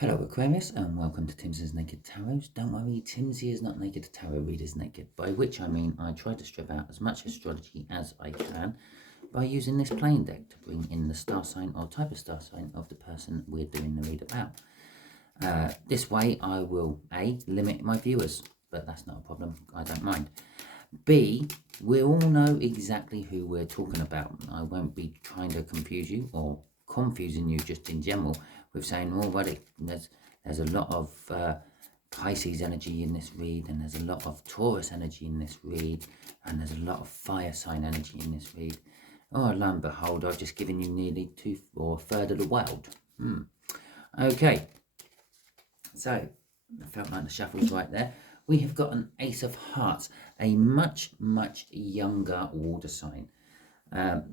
Hello Aquarius and welcome to Timsy's Naked Tarot. Don't worry, Timsy is not naked, tarot readers naked, by which I mean I try to strip out as much astrology as I can by using this playing deck to bring in the star sign or type of star sign of the person we're doing the read about. This way I will A, limit my viewers, but that's not a problem, I don't mind. B, we all know exactly who we're talking about. I won't be trying to confuse you or confusing you just in general with saying, oh, well, there's a lot of Pisces energy in this read, and there's a lot of Taurus energy in this read, and there's a lot of fire sign energy in this read. Oh, lo and behold, I've just given you nearly 2 or a third of the world. Okay, so I felt like the shuffle's right there. We have got an Ace of Hearts, a much, much younger water sign.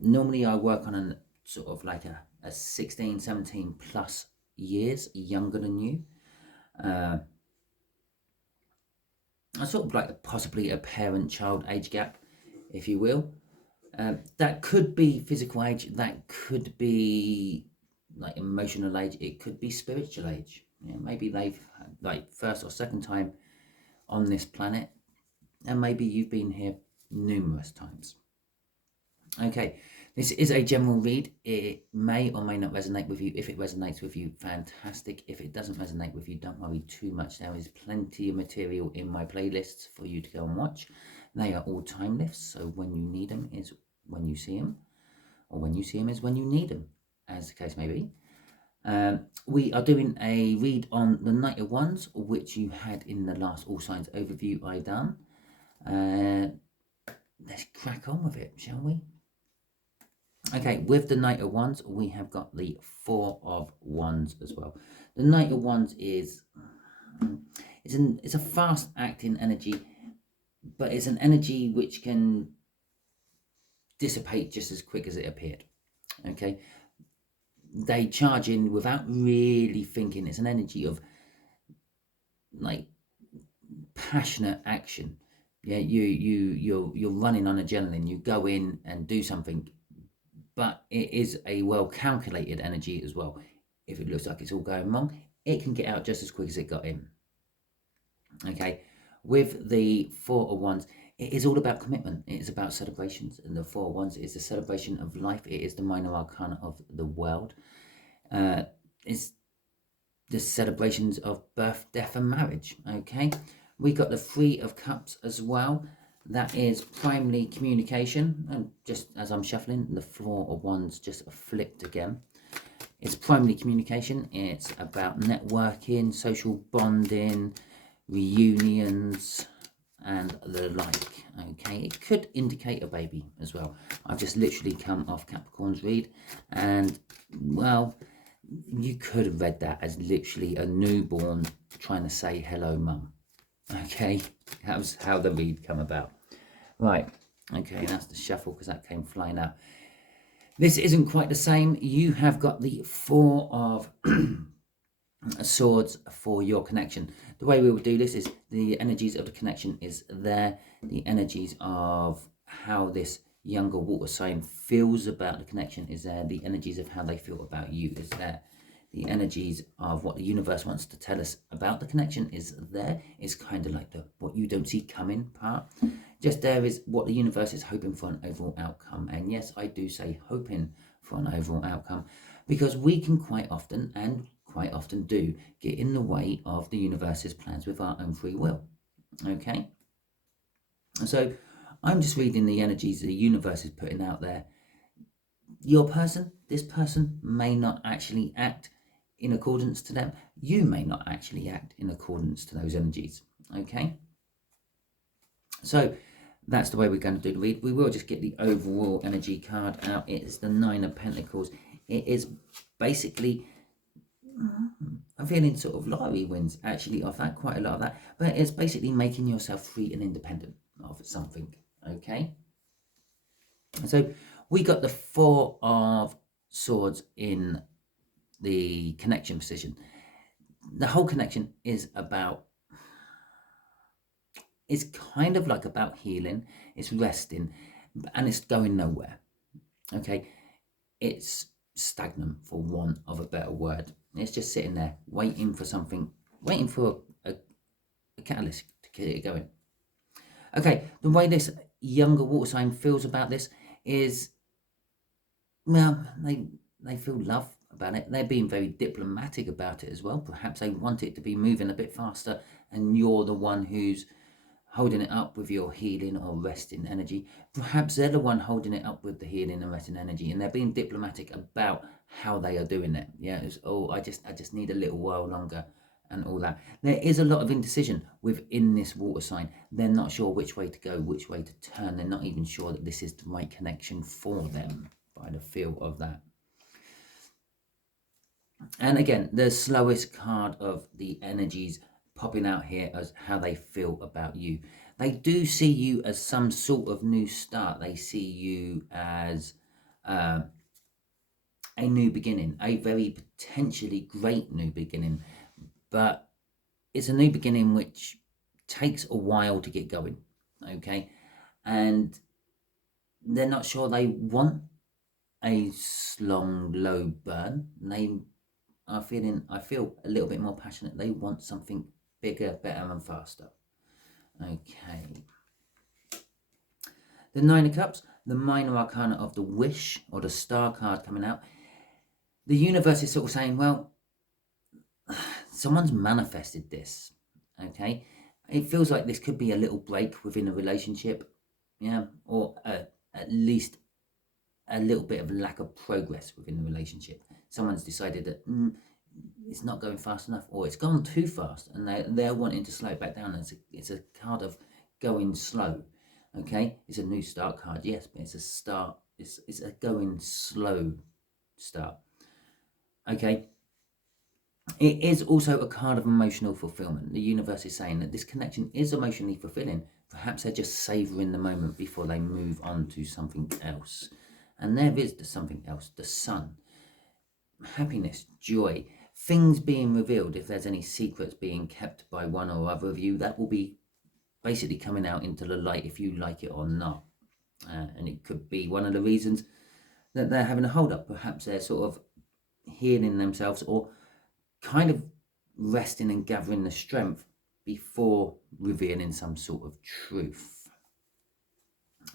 Normally I work on a sort of like a 16, 17 plus years younger than you. Sort of like possibly a parent-child age gap, if you will. That could be physical age, that could be like emotional age, it could be spiritual age. Maybe they've like first or second time on this planet, and maybe you've been here numerous times. Okay, this is a general read. It may or may not resonate with you. If it resonates with you, fantastic. If it doesn't resonate with you, don't worry too much. There is plenty of material in my playlists for you to go and watch. They are all timeless, so when you need them is when you see them, or when you see them is when you need them, as the case may be. We are doing a read on the Knight of Wands, which you had in the last All Signs overview I done. Let's crack on with it, shall we? Okay, with the Knight of Wands, we have got the Four of Wands as well. The Knight of Wands is it's a fast-acting energy, but it's an energy which can dissipate just as quick as it appeared. Okay, they charge in without really thinking. It's an energy of like passionate action. Yeah, you're running on adrenaline. You go in and do something, but it is a well calculated energy as well. If it looks like it's all going wrong, it can get out just as quick as it got in. Okay, with the Four of Wands, it is all about commitment. It is about celebrations, and the Four of Wands is a celebration of life. It is the minor arcana of the world. It's the celebrations of birth, death, and marriage. Okay, we got the Three of Cups as well. That is primarily communication, and just as I'm shuffling, the Four of Wands just flipped again. It's primarily communication. It's about networking, social bonding, reunions, and the like. Okay, it could indicate a baby as well. I've just literally come off Capricorn's read, and well, you could have read that as literally a newborn trying to say hello, mum. Okay, that was how the read come about. Right, okay, that's the shuffle because that came flying out. This isn't quite the same. You have got the Four of Swords for your connection. The way we will do this is the energies of the connection is there. The energies of how this younger water sign feels about the connection is there. The energies of how they feel about you is there. The energies of what the universe wants to tell us about the connection is there. It's kind of like the what you don't see coming part. Just there is what the universe is hoping for an overall outcome. And yes, I do say hoping for an overall outcome, because we can quite often do get in the way of the universe's plans with our own free will. Okay, so I'm just reading the energies the universe is putting out there. Your person, this person may not actually act in accordance to them. You may not actually act in accordance to those energies. Okay, so that's the way we're going to do the read. We will just get the overall energy card out. It's the Nine of Pentacles. It is basically, I'm feeling sort of lottery wins actually off that, quite a lot of that, but it's basically making yourself free and independent of something. Okay, so we got the Four of Swords in the connection position. The whole connection is about, it's kind of like about healing, it's resting, and it's going nowhere. Okay, it's stagnant, for want of a better word. It's just sitting there, waiting for something, waiting for a catalyst to get it going. Okay, the way this younger water sign feels about this is, well, they feel love about it. They're being very diplomatic about it as well. Perhaps they want it to be moving a bit faster, and you're the one who's holding it up with your healing or resting energy. Perhaps they're the one holding it up with the healing and resting energy, and they're being diplomatic about how they are doing it. Yeah, it's, oh, I just need a little while longer and all that. There is a lot of indecision within this water sign. They're not sure which way to go, which way to turn. They're not even sure that this is the right connection for them, by the feel of that. And again, the slowest card of the energies popping out here as how they feel about you. They do see you as some sort of new start. They see you as a new beginning, a very potentially great new beginning, but it's a new beginning which takes a while to get going, okay? And they're not sure they want a long, low burn. I feel a little bit more passionate. They want something bigger, better, and faster. Okay. The Nine of Cups, the minor arcana of the Wish, or the Star card coming out. The universe is sort of saying, well, someone's manifested this, okay? It feels like this could be a little break within a relationship, yeah, or at least a little bit of lack of progress within the relationship. Someone's decided that it's not going fast enough, or it's gone too fast, and they're wanting to slow it back down. It's a card of going slow, okay? It's a new start card, yes, but it's a start. It's a going slow start, okay? It is also a card of emotional fulfillment. The universe is saying that this connection is emotionally fulfilling. Perhaps they're just savouring the moment before they move on to something else. And there is the something else, the sun. Happiness, joy, things being revealed. If there's any secrets being kept by one or other of you, that will be basically coming out into the light if you like it or not. And it could be one of the reasons that they're having a hold up. Perhaps they're sort of healing themselves, or kind of resting and gathering the strength before revealing some sort of truth.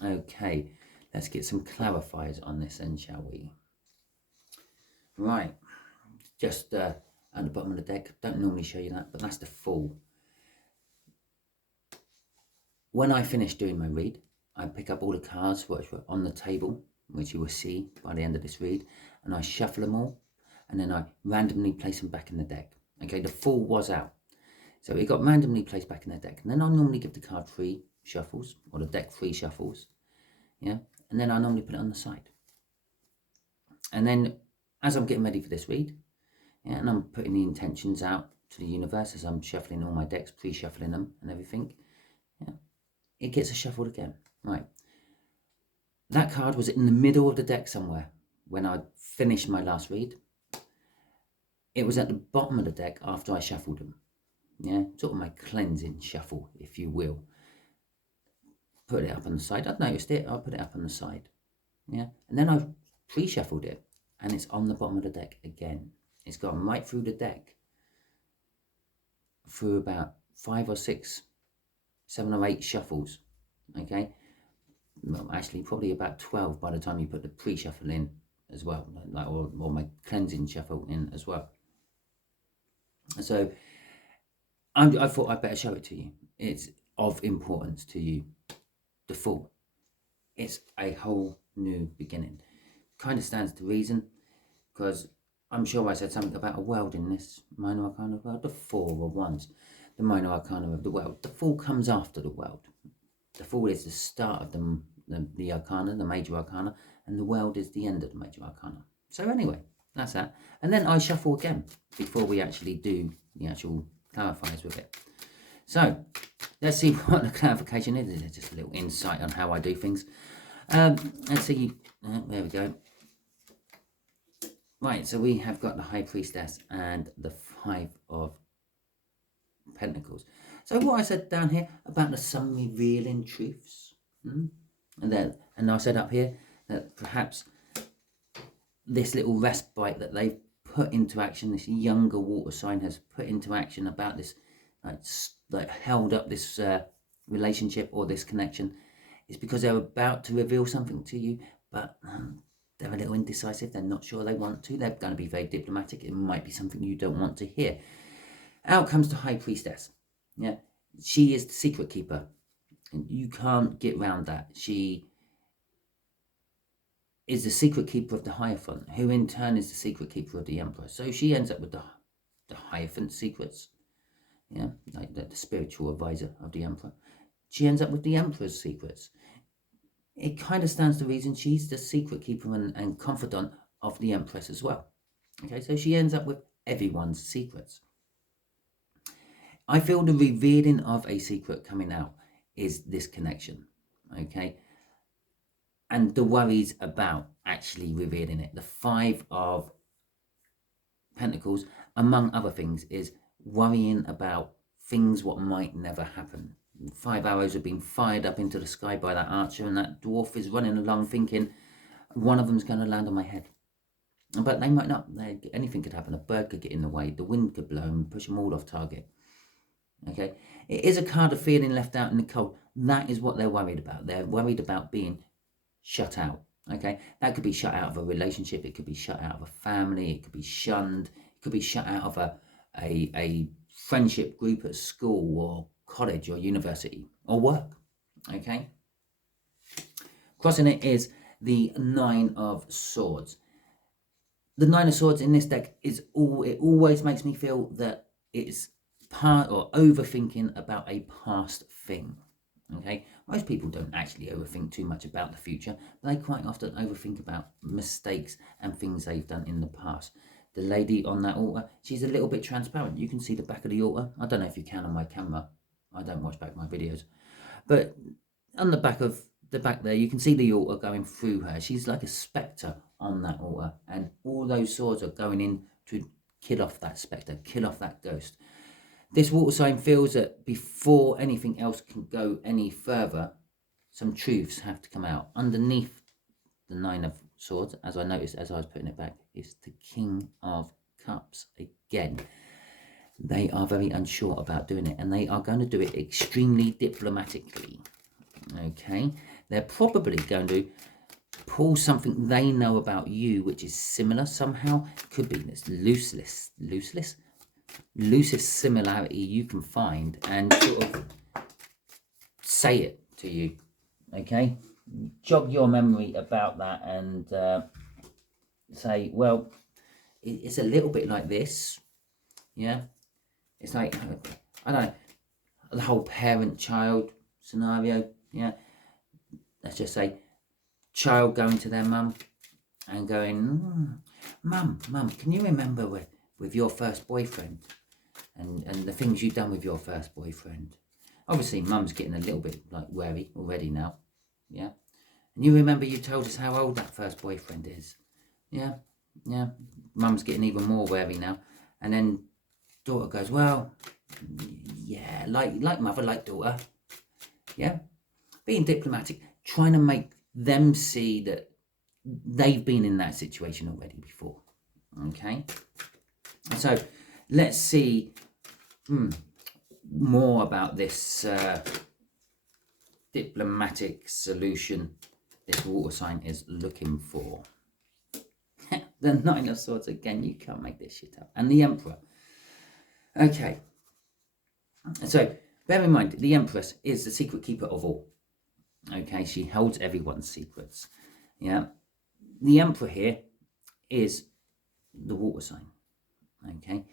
Okay, let's get some clarifiers on this then, shall we? Right, just at the bottom of the deck, don't normally show you that, but that's the Fool. When I finish doing my read, I pick up all the cards which were on the table, which you will see by the end of this read, and I shuffle them all, and then I randomly place them back in the deck. Okay, the Fool was out, so it got randomly placed back in the deck, and then I normally give the card 3 shuffles, or the deck 3 shuffles, yeah, and then I normally put it on the side. And then as I'm getting ready for this read, yeah, and I'm putting the intentions out to the universe as I'm shuffling all my decks, pre-shuffling them and everything, yeah, it gets shuffled again. Right, that card was in the middle of the deck somewhere when I finished my last read. It was at the bottom of the deck after I shuffled them. Yeah, sort of my cleansing shuffle, if you will. Put it up on the side. I'd noticed it. I'll put it up on the side. Yeah, and then I pre-shuffled it, and it's on the bottom of the deck again. It's gone right through the deck, through about 5 or 6, 7 or 8 shuffles. Okay, well, actually probably about 12 by the time you put the pre-shuffle in as well, like, or my cleansing shuffle in as well. So I thought I'd better show it to you. It's of importance to you. The Fool. It's a whole new beginning. Kind of stands to reason, because I'm sure I said something about a world in this minor arcana world. The 4 of Wands, the minor arcana of the world. The Fool comes after the world. The Fool is the start of the arcana, the major arcana, and the world is the end of the major arcana. So anyway, that's that. And then I shuffle again before we actually do the actual clarifiers with it. So let's see what the clarification is. It's just a little insight on how I do things. Let's see. There we go. Right, so we have got the High Priestess and the 5 of Pentacles. So what I said down here about the sun revealing truths, and I said up here that perhaps this little respite that they've put into action, this younger water sign has put into action about this, like held up this relationship or this connection, is because they're about to reveal something to you, but they're a little indecisive. They're not sure they want to. They're going to be very diplomatic. It might be something you don't want to hear. Out comes the High Priestess. Yeah, she is the secret keeper, and you can't get around that. She is the secret keeper of the Hierophant, who in turn is the secret keeper of the Emperor. So she ends up with the Hierophant secrets, yeah, like the spiritual advisor of the Emperor. She ends up with the Emperor's secrets. It kind of stands to reason she's the secret keeper and confidant of the Empress as well. Okay, so she ends up with everyone's secrets. I feel the revealing of a secret coming out is this connection, okay? And the worries about actually revealing it. The Five of Pentacles, among other things, is worrying about things what might never happen. 5 arrows have been fired up into the sky by that archer, and that dwarf is running along thinking one of them's going to land on my head. But they might not. Anything could happen. A bird could get in the way. The wind could blow and push them all off target. Okay, it is a card of feeling left out in the cold. That is what they're worried about. They're worried about being shut out. Okay, that could be shut out of a relationship. It could be shut out of a family. It could be shunned. It could be shut out of a friendship group at school or college or university or work. Okay, crossing it is the Nine of Swords. The Nine of Swords in this deck is it always makes me feel that it's part or overthinking about a past thing. Okay, most people don't actually overthink too much about the future, but they quite often overthink about mistakes and things they've done in the past. The lady on that altar, she's a little bit transparent. You can see the back of the altar. I don't know if you can on my camera. I don't watch back my videos, but on the back there, you can see the altar going through her. She's like a spectre on that altar, and all those swords are going in to kill off that spectre, kill off that ghost. This water sign feels that before anything else can go any further, some truths have to come out. Underneath the Nine of Swords, as I noticed as I was putting it back, is the King of Cups again. They are very unsure about doing it, and they are going to do it extremely diplomatically. Okay, they're probably going to pull something they know about you, which is similar somehow. Could be this loosest similarity you can find, and sort of say it to you. Okay, jog your memory about that and say, well, it's a little bit like this. Yeah, it's like, I don't know, the whole parent-child scenario. Yeah, let's just say child going to their mum and going, mum, can you remember with your first boyfriend and the things you've done with your first boyfriend? Obviously, mum's getting a little bit like wary already now. Yeah, and you remember you told us how old that first boyfriend is. Yeah, mum's getting even more wary now. And then daughter goes, well, yeah, like mother, like daughter. Yeah, being diplomatic, trying to make them see that they've been in that situation already before. Okay, so let's see more about this diplomatic solution this water sign is looking for. The Nine of Swords again, you can't make this shit up. And the Emperor. Okay, so bear in mind, the Empress is the secret keeper of all. Okay, she holds everyone's secrets. Yeah, the Emperor here is the water sign. Okay,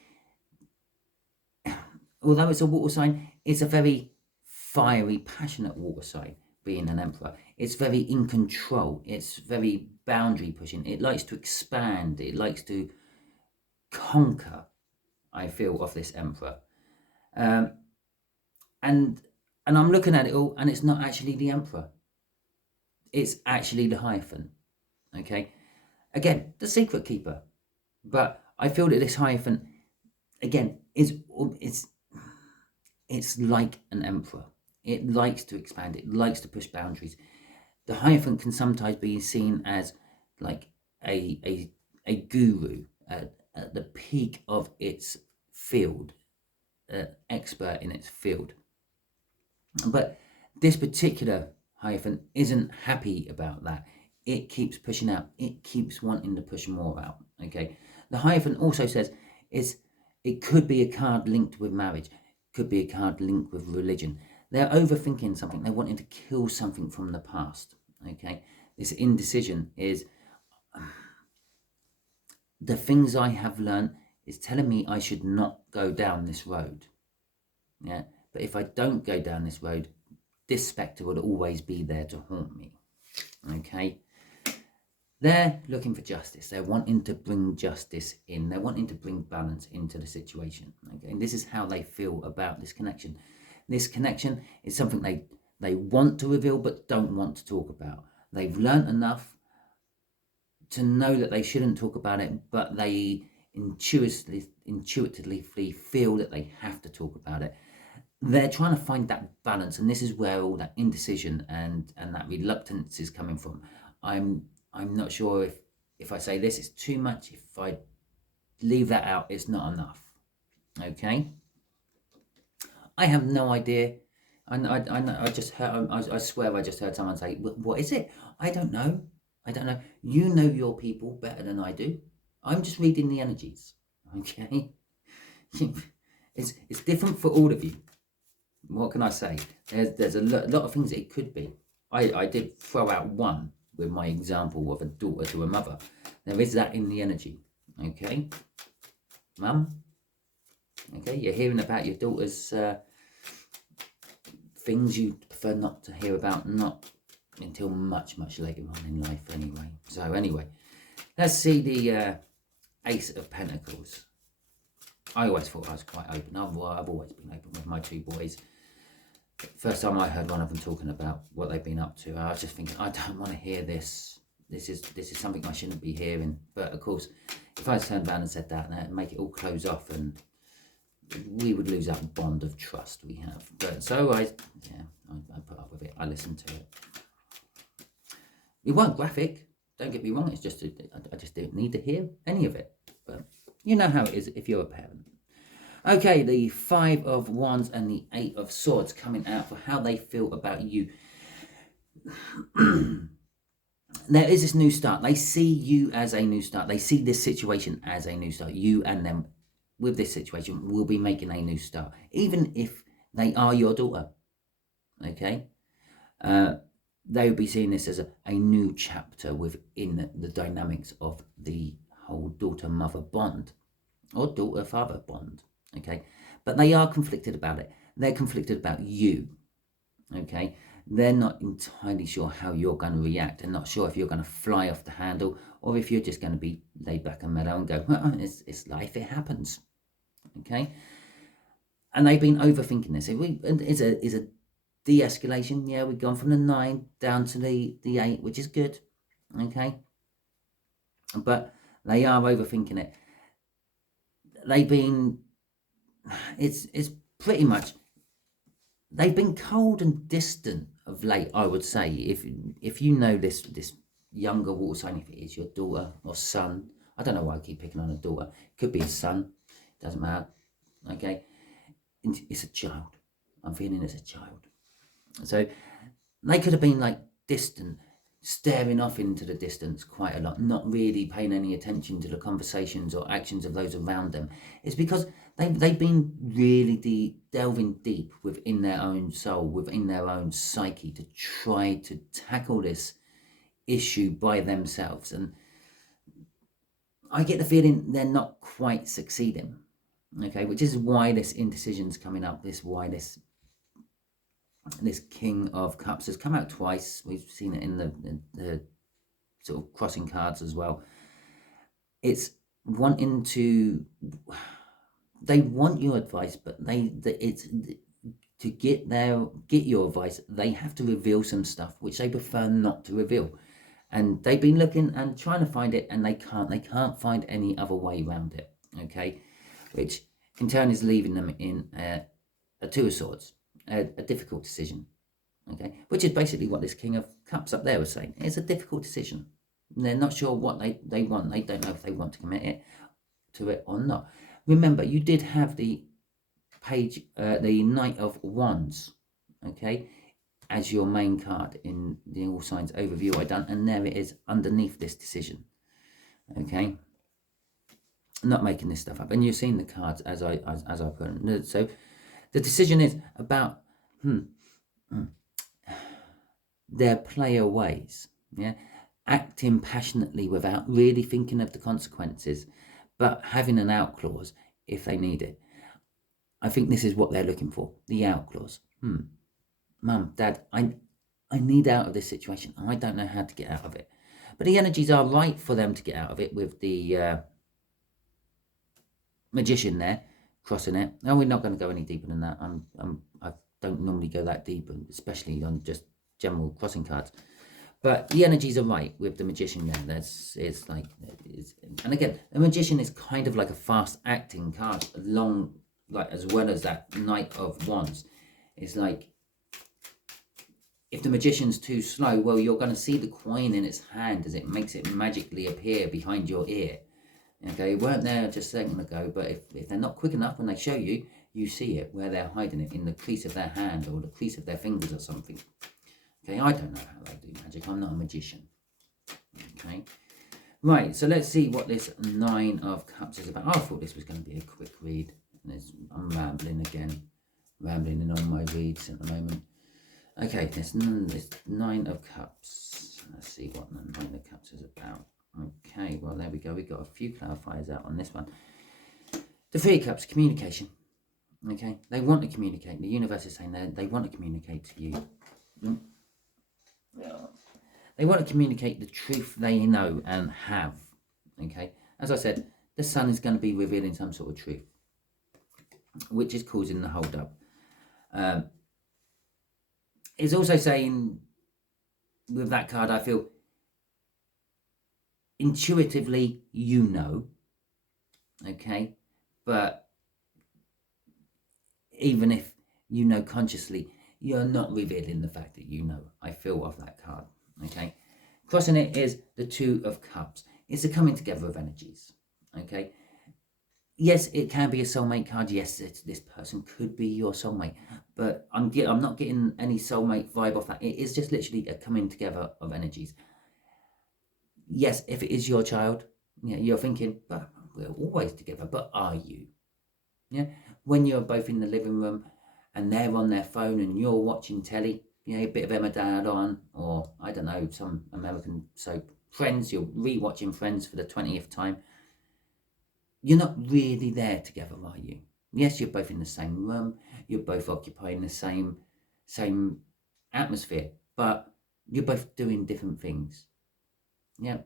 although it's a water sign, it's a very fiery, passionate water sign. Being an Emperor, it's very in control. It's very boundary pushing. It likes to expand. It likes to conquer. I feel of this Emperor, and I'm looking at it all, and it's not actually the Emperor. It's actually the Hierophant. Okay, again, the secret keeper. But I feel that this Hierophant, again, it's like an Emperor. It likes to expand. It likes to push boundaries. The Hierophant can sometimes be seen as like a a guru at the peak of its field, expert in its field. But this particular Hierophant isn't happy about that. It keeps pushing out. It keeps wanting to push more out. Okay. The Hierophant also says it could be a card linked with marriage, could be a card linked with religion. They're overthinking something. They're wanting to kill something from the past. Okay. This indecision is the things I have learned is telling me I should not go down this road. Yeah. But if I don't go down this road, this spectre will always be there to haunt me. Okay. They're looking for justice. They're wanting to bring justice in. They're wanting to bring balance into the situation. Okay. And this is how they feel about this connection. This connection is something they want to reveal but don't want to talk about. They've learnt enough to know that they shouldn't talk about it, but they intuitively feel that they have to talk about it. They're trying to find that balance, and this is where all that indecision and that reluctance is coming from. I'm not sure if I say this is too much. If I leave that out, it's not enough. Okay. I have no idea. I just heard. I swear I just heard someone say, "What is it?" I don't know. You know your people better than I do. I'm just reading the energies. Okay. It's different for all of you. What can I say? There's a lot of things it could be. I did throw out one with my example of a daughter to a mother. There is that in the energy. Okay. Mum. Okay. You're hearing about your daughter's things you prefer not to hear about, not until much later on in life anyway. So anyway, let's see the Ace of Pentacles. I always thought I was quite open. I've always been open with my two boys. First time I heard one of them talking about what they've been up to, I was just thinking, I don't want to hear this. This is something I shouldn't be hearing. But of course, if I turned around and said that and make it all close off, and we would lose that bond of trust we have. But so I put up with it. I listened to it. It weren't graphic. Don't get me wrong. It's just I just didn't need to hear any of it. But you know how it is if you're a parent. Okay, the Five of Wands and the Eight of Swords coming out for how they feel about you. There is this new start. They see you as a new start. They see this situation as a new start. You and them with this situation will be making a new start, even if they are your daughter. Okay, they will be seeing this as a new chapter within the dynamics of the whole daughter-mother bond or daughter-father bond. Okay, but they are conflicted about it. They're conflicted about you. Okay, they're not entirely sure how you're going to react, and not sure if you're going to fly off the handle or if you're just going to be laid back and mellow and go, well, it's life, it happens. Okay, and they've been overthinking this. It's a de-escalation. Yeah, we've gone from the 9 down to the 8, which is good. Okay, but they are overthinking it. They've been. It's pretty much. They've been cold and distant of late, I would say. If you know this younger water sign, if it is your daughter or son, I don't know why I keep picking on a daughter. It could be a son, doesn't matter. Okay, it's a child. I'm feeling it's a child. So they could have been like distant, staring off into the distance quite a lot, not really paying any attention to the conversations or actions of those around them. It's because they've been really delving deep within their own soul, within their own psyche, to try to tackle this issue by themselves. And I get the feeling they're not quite succeeding. Okay, which is why this indecision's coming up. Why this King of Cups has come out twice. We've seen it in the sort of crossing cards as well. It's wanting to. They want your advice, but it's to get your advice. They have to reveal some stuff which they prefer not to reveal, and they've been looking and trying to find it, and they can't find any other way around it. Okay, which in turn is leaving them in a Two of Swords, a difficult decision. Okay, which is basically what this King of Cups up there was saying. It's a difficult decision. They're not sure what they want. They don't know if they want to commit to it or not. Remember, you did have the page, the Knight of Wands, okay, as your main card in the All Signs overview I done, and there it is underneath this decision, okay. I'm not making this stuff up, and you've seen the cards as I put them. So the decision is about their player ways, yeah, acting passionately without really thinking of the consequences, but having an out clause if they need it. I think this is what they're looking for, the out clause. Mum, Dad, I need out of this situation. I don't know how to get out of it. But the energies are right for them to get out of it with the Magician there, crossing it. No, we're not going to go any deeper than that. I don't normally go that deep, especially on just general crossing cards. But the energies are right with the Magician there. And again, the Magician is kind of like a fast acting card, as well as that Knight of Wands. It's like, if the Magician's too slow, well, you're going to see the coin in its hand as it makes it magically appear behind your ear. Okay, it weren't there just a second ago, but if they're not quick enough when they show you, you see it where they're hiding it in the crease of their hand or the crease of their fingers or something. Okay, I don't know how they do magic. I'm not a magician. Okay, right, so let's see what this Nine of Cups is about. I thought this was going to be a quick read. And I'm rambling again. Rambling in on my reads at the moment. Okay, this Nine of Cups. Let's see what the Nine of Cups is about. Okay, well, there we go. We got a few clarifiers out on this one. The Three of Cups, communication. Okay, they want to communicate. The universe is saying they want to communicate to you. They want to communicate the truth they know and have. Okay, as I said, the Sun is going to be revealing some sort of truth, which is causing the hold up. It's also saying with that card, I feel intuitively you know, okay, but even if you know consciously, you're not revealing the fact that you know. I feel off that card, okay. Crossing it is the Two of Cups. It's a coming together of energies, okay. Yes, it can be a soulmate card. Yes, this person could be your soulmate, but I'm not getting any soulmate vibe off that. It is just literally a coming together of energies. Yes, if it is your child, yeah, you're thinking, but we're always together, but are you? Yeah, when you're both in the living room and they're on their phone and you're watching telly, a bit of Emma Dad on, or I don't know, some American soap, Friends, you're re-watching Friends for the 20th time. You're not really there together, are you? Yes, you're both in the same room, you're both occupying the same atmosphere, but you're both doing different things. Yeah,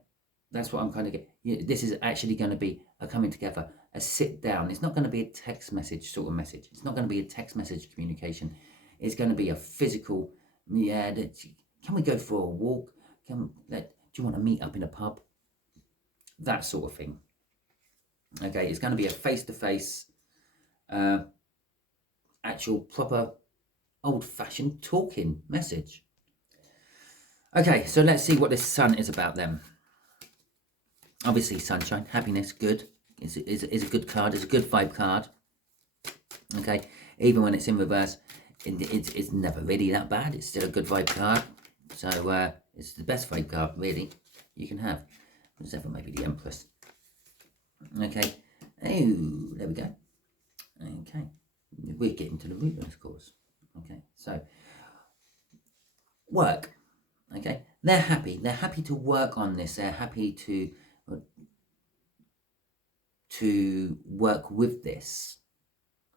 that's what I'm kind of getting. This is actually going to be a coming together, a sit down. It's not going to be a text message sort of message. It's not going to be a text message communication. It's going to be a physical, can we go for a walk? Do you want to meet up in a pub? That sort of thing. Okay, it's going to be a face-to-face, actual proper old-fashioned talking message. Okay, so let's see what this Sun is about then. Obviously, sunshine, happiness, good. Is a good card. It's a good vibe card. Okay, even when it's in reverse, it's never really that bad. It's still a good vibe card. So it's the best vibe card, really, you can have. Except for maybe the Empress. Okay. Oh, there we go. Okay. We're getting to the root of this course. Okay, so work. Okay, they're happy. They're happy to work on this. They're happy to work with this.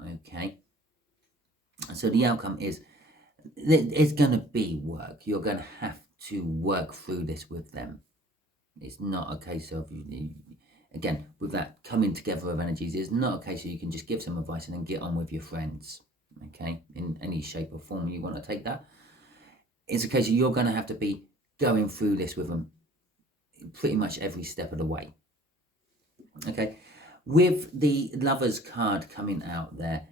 Okay, so the outcome is it's going to be work. You're going to have to work through this with them. It's not a case of again, with that coming together of energies, it's not a case of you can just give some advice and then get on with your friends. Okay, in any shape or form you want to take that. It's a case of you're going to have to be going through this with them pretty much every step of the way. Okay, with the Lovers card coming out there,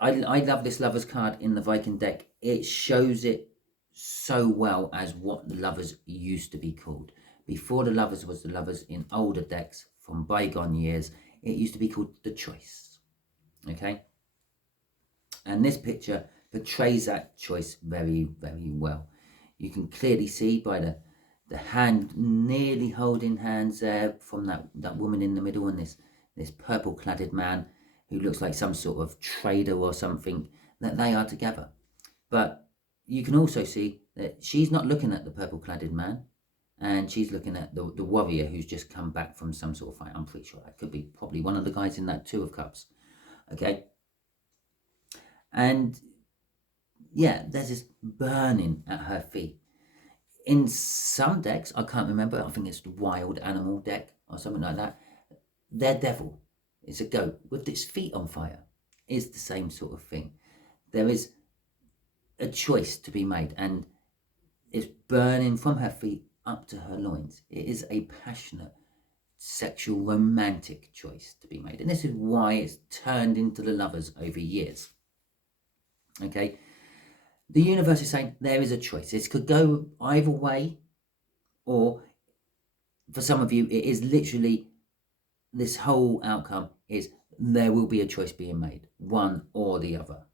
I love this Lovers card in the Viking deck. It shows it so well as what the Lovers used to be called. before the Lovers was the Lovers in older decks from bygone years, it used to be called the Choice. Okay? And this picture portrays that choice very, very well. You can clearly see by the hand nearly holding hands there from that woman in the middle and this purple-cladded man who looks like some sort of trader or something, that they are together. But you can also see that she's not looking at the purple-cladded man, and she's looking at the warrior who's just come back from some sort of fight. I'm pretty sure that could be probably one of the guys in that Two of Cups. Okay? And yeah, there's this burning at her feet. In some decks, I can't remember, I think it's the Wild Animal deck or something like that, their devil is a goat with its feet on fire. It's the same sort of thing. There is a choice to be made, and it's burning from her feet up to her loins. It is a passionate, sexual, romantic choice to be made. And this is why it's turned into the Lovers over years. Okay? The universe is saying there is a choice. This could go either way, or for some of you, it is literally, this whole outcome is there will be a choice being made, one or the other.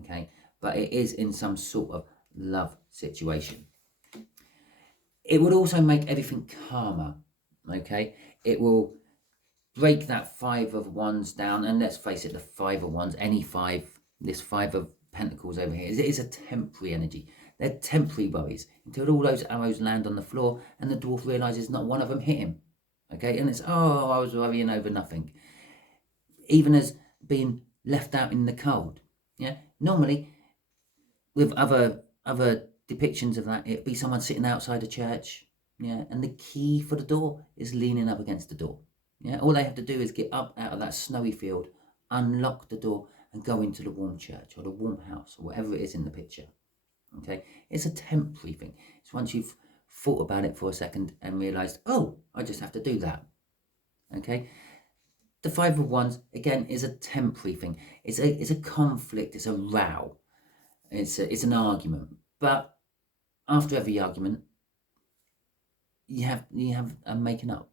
Okay? But it is in some sort of love situation. It would also make everything calmer. Okay? It will break that Five of Wands down, and let's face it, the Five of Wands, any five, this Five of Pentacles over here, it is a temporary energy. They're temporary worries until all those arrows land on the floor and the dwarf realizes not one of them hit him. Okay, and it's, oh, I was worrying over nothing. Even as being left out in the cold. Yeah, normally with other depictions of that, it'd be someone sitting outside a church. Yeah, and the key for the door is leaning up against the door. Yeah, all they have to do is get up out of that snowy field, unlock the door, and go into the warm church or the warm house or whatever it is in the picture. Okay, it's a temporary thing. It's once you've thought about it for a second and realized, oh, I just have to do that. Okay, the Five of Wands again is a temporary thing. It's a conflict. It's a row. It's an argument. But after every argument, you have a making up.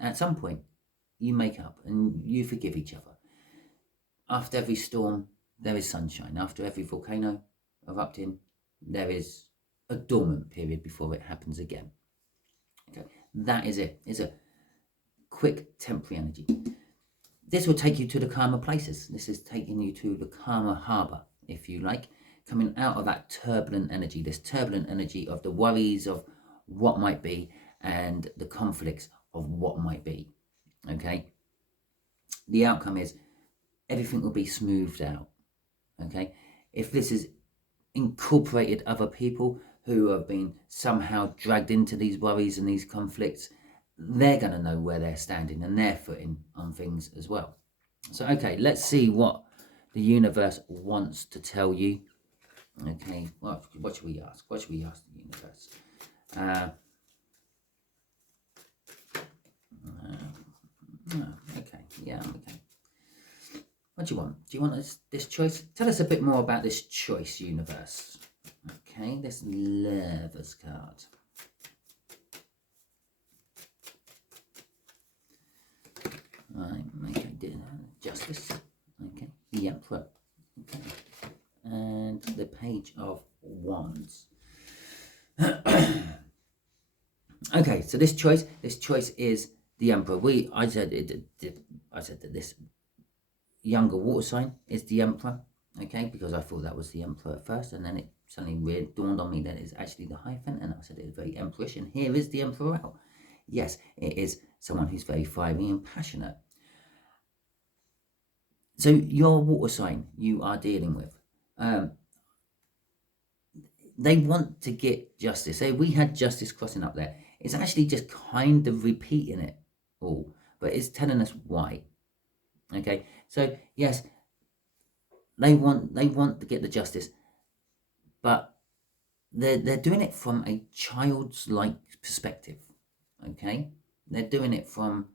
At some point, you make up and you forgive each other. After every storm, there is sunshine. After every volcano erupting, there is a dormant period before it happens again. Okay, that is it. It's a quick temporary energy. This will take you to the calmer places. This is taking you to the calmer harbour, if you like, coming out of that turbulent energy, this turbulent energy of the worries of what might be and the conflicts of what might be. Okay, the outcome is everything will be smoothed out. Okay, if this is incorporated other people who have been somehow dragged into these worries and these conflicts, they're going to know where they're standing and their footing on things as well. So, okay, let's see what the universe wants to tell you. Okay, what should we ask? What should we ask the universe? Okay, yeah, okay. What do you want? Do you want this choice? Tell us a bit more about this choice, universe. Okay, this Lovers card. Right, okay, Justice. Okay, the Emperor. Okay, and the Page of Wands. Okay, so this choice is the Emperor. I said that this younger water sign is the Emperor, okay, because I thought that was the Emperor at first, and then it suddenly dawned on me that it's actually the Hierophant, and I said it was very Emperorish, and here is the Emperor out. Yes, it is someone who's very fiery and passionate. So your water sign you are dealing with, they want to get justice. So we had justice crossing up there. It's actually just kind of repeating it all, but it's telling us why. Okay, so yes, they want to get the justice, but they're doing it from a child's like perspective. Okay, they're doing it from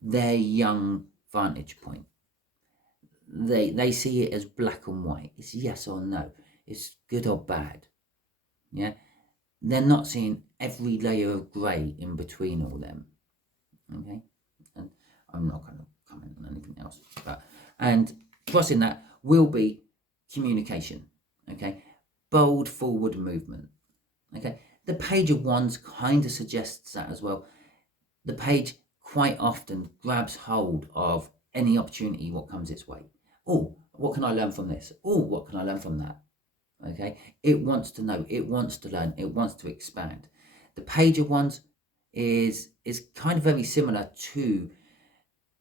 their young vantage point. They see it as black and white. It's yes or no. It's good or bad. Yeah, they're not seeing every layer of grey in between all them. Okay, and I'm not going to comment on anything else. And crossing that will be communication. Okay, bold forward movement. Okay, the Page of Wands kind of suggests that as well. The page quite often grabs hold of any opportunity what comes its way. Oh, what can I learn from this? Oh, what can I learn from that? Okay, it wants to know, it wants to learn, it wants to expand. The Page of Wands is kind of very similar to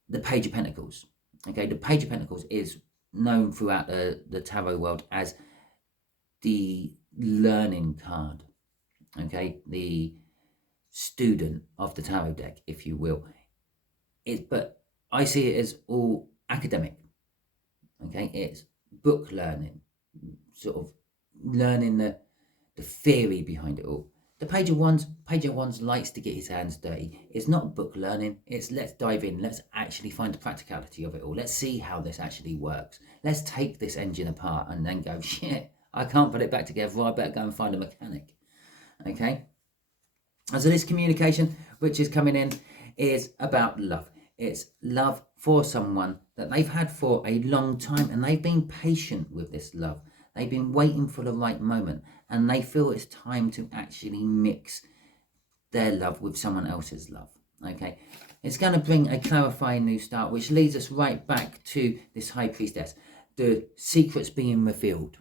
the Page of Pentacles. Okay, the Page of Pentacles is known throughout the tarot world as the learning card. Okay, the student of the tarot deck, if you will. But I see it as all academic. Okay, it's book learning, sort of learning the theory behind it all. The Page of Wands likes to get his hands dirty. It's not book learning. It's let's dive in. Let's actually find the practicality of it all. Let's see how this actually works. Let's take this engine apart and then go, shit, I can't put it back together. I better go and find a mechanic. Okay. And so this communication, which is coming in, is about love. It's love for someone that they've had for a long time, and they've been patient with this love. They've been waiting for the right moment, and they feel it's time to actually mix their love with someone else's love. Okay, it's going to bring a clarifying new start, which leads us right back to this High Priestess, the secrets being revealed.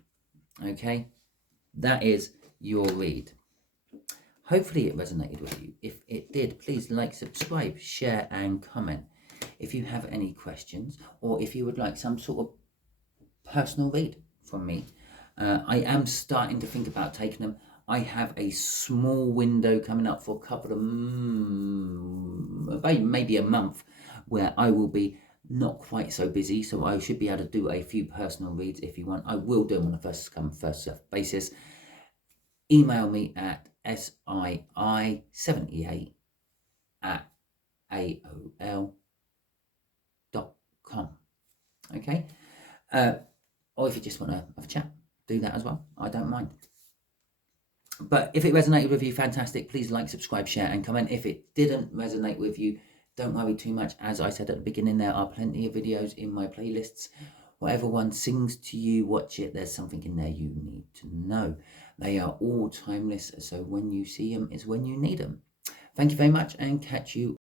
Okay, that is your read. Hopefully it resonated with you. If it did, please like, subscribe, share and comment. If you have any questions, or if you would like some sort of personal read from me, I am starting to think about taking them. I have a small window coming up for a couple of maybe a month, where I will be not quite so busy, so I should be able to do a few personal reads if you want. I will do them on a first come first served basis. Email me at sii78@aol.com. Okay, or if you just want to have a chat, do that as well. I don't mind. But if it resonated with you, fantastic. Please like, subscribe, share and comment. If it didn't resonate with you, don't worry too much. As I said at the beginning, there are plenty of videos in my playlists. Whatever one sings to you, watch it. There's something in there you need to know. They are all timeless, so when you see them is when you need them. Thank you very much, and catch you